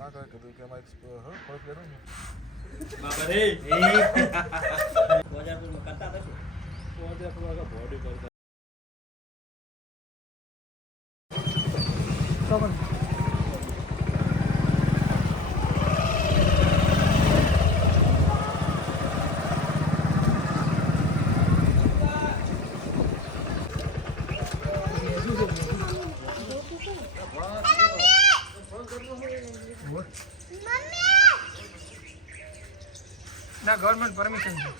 ભણા કરે કીધું કે એમાં કોઈ પ્લેયર ને બાબા રે વજાપુરમાં કરતા હતા શું વજાપુરમાં બોડી કરતા ખબર ના ગવર્મેન્ટ પરમિશન છે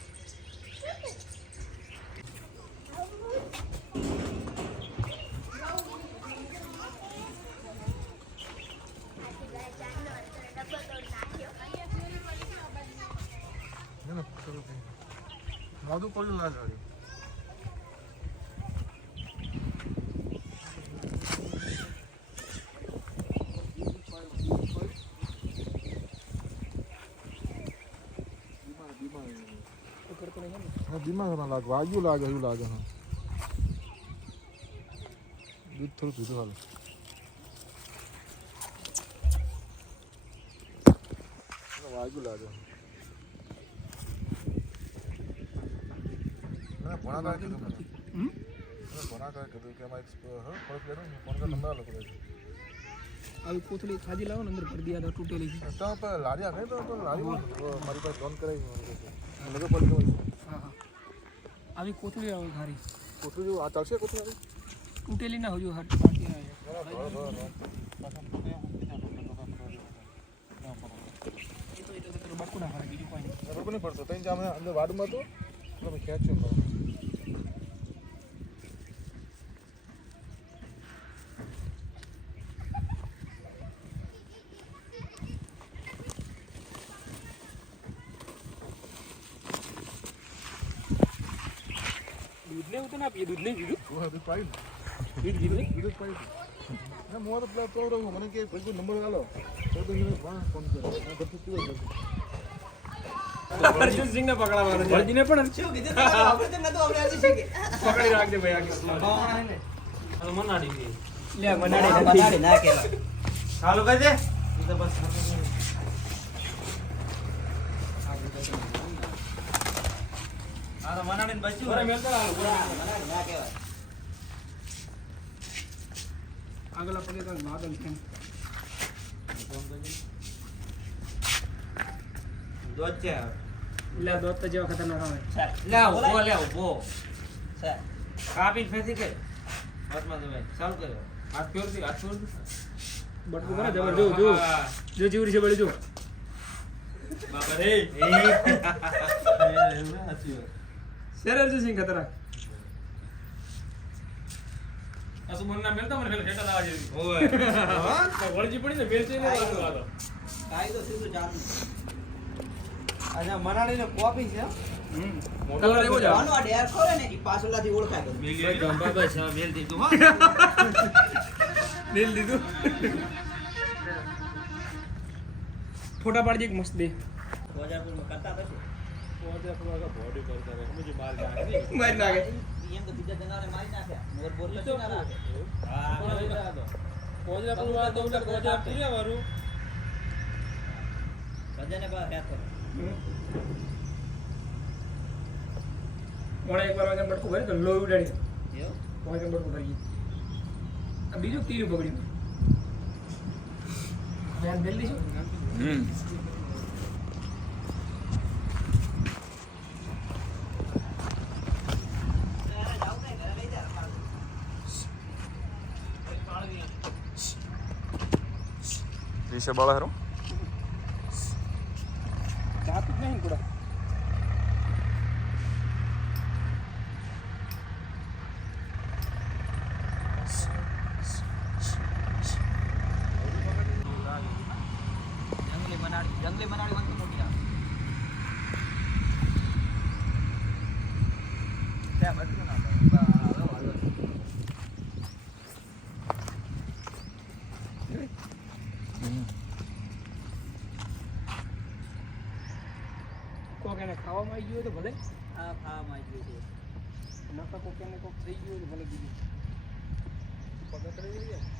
મોઢું પડ્યું ના જોડે દિમાગ ના લાગે વાગ્યું લાગે એવું લાગે હા દૂધ થોડું પીધું હાલ વાગ્યું લાગે ભણા કીધું ભણા કીધું કે એમાં કોઈ પ્લેયર ને ફોન કર નંબર લખો આવી કોથળી ખાધી લાવો ને અંદર ભરી દિયા તો તૂટેલી છે તો પર લારી આ ગઈ તો લારી મારી પાસે ફોન કરાવી લગે પડી ગયો હા હા આવી કોથળી આવે ખારી કોથળી આ ચાલશે કોથળી તૂટેલી ના હોય હટ બાકી આવે બટકું ના ખાય બીજું કોઈ નહીં બરોબર નહીં પડતો તઈ જામે અંદર વાડમાં તો તમે ખેંચ્યો दूध नहीं होता ना आप ये दूध नहीं पीलू દૂધ પાઈ दूध पीलू દૂધ પાઈ ના મોર પ્લે તો રહું મને કે કોઈ નંબર આલો તો એને ફોન કરો ના બધું પીવો अर्जुन सिंह ने पकड़ा मारो वर्दी ने पण क्यों किधर આપણે તો નતો આપણે આજે છે કે પકડી રાખજે ભાઈ આગે ભાવના હે ને અરે મનાડી દે લે મનાડી ના કેલા ચાલુ કરી દે ઈ તો બસ આ તો મનાડીને બચ્યું અરે મેલ તો હાલો મનાડી ના કહેવાય આગલા પગે તો માદલ છે દોત છે લે દોત તો જેવો ખતરનાક આવે લે ઉભો સર કાપી ફેંસી કે હાથમાં દે ચાલુ કર્યો હાથ ફેરથી બટકું કરે જબર જો જીવરી છે બળી જો બાબા રે સર અર્જુન સિંહ ખતરનાક અસુ મનના મેલતા મને પેલા ઠેટા લાવા જેવી ઓય હા વળજી પડી ને મેલ છે ને વાતો કાઈ તો સીધું જાન આજા મનાડીને કોપી છે મોટો એવો જ આનો આ ડેર ખોરે ને ઈ પાછળથી ઓળખાય તો મેલ જંબા બસ મેલ દીધું હા મેલ દીધું ફોટા પાડજે એક મસ્ત દે વજાપુરમાં કરતા હતા શું વજાપુરમાં બોડી કરતા રહે મુજે માર નાખે એમ તો બીજા જનારે મારી નાખ્યા મોર બોલ તો ના રાખે હા વજાપુરમાં તો ઉડા વજાપુર વાળું બધાને બા હે તો મોળે એક વાર વાગે બટકું ભરી તો લોહી ઉડાડી એવું વાગે બટકું ભરી આ બીજું તીરું પકડ્યું મેં જલ્દી શું ઈશે બાળા હેરો જાતું જ નહીં કુડા જંગલી મનાડી વંત મોટી આ ત્યાં બટકું ના કોક એને ખાવામાં આવી ગયું હોય તો ભલે આ ખાવામાં આવી ગયું છે નકા કોક એને કોક થઈ ગયું હોય તો ભલે બીજું પગત રહી જાય